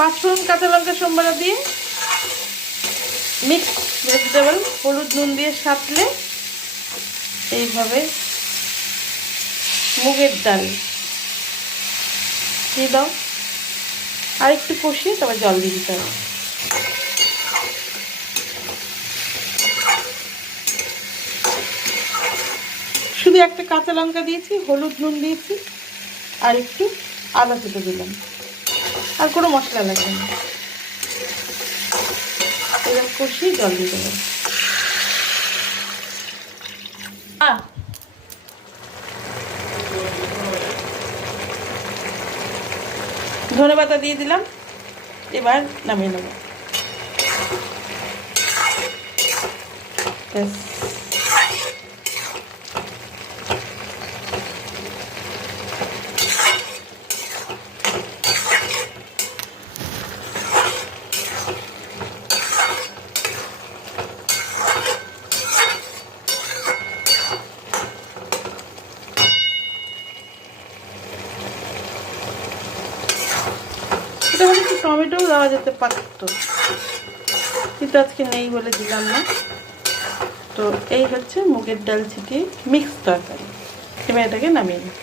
5 ফোড়ন কাঁচা লঙ্কা সোমবারা দিয়ে মিক্স ভেজিটেবল হলুদ নুন দিয়ে সাঁতলে এইভাবে মুগের ডাল দিয়ে দাও, আর একটু কষিয়ে তবে জল দিয়ে দিতে হবে। শুধু একটা কাঁচা লঙ্কা দিয়েছি, হলুদ নুন দিয়েছি, আর একটু আদা কুচো দিলাম, আর কোনো মশলা লাগবে না। এবার কষিয়ে জল দিয়ে দেবো। ধনেপাতা দিয়ে দিলাম, এবার নামিয়ে নেব। ব্যাস। একটু টমেটোও দেওয়া যেতে পারতো, কিন্তু আজকে নেই বলে দিলাম না। তো এই হচ্ছে মুগের ডাল ছিটিয়ে মিক্স তরকারি। এবার এটাকে নামিয়ে নিই।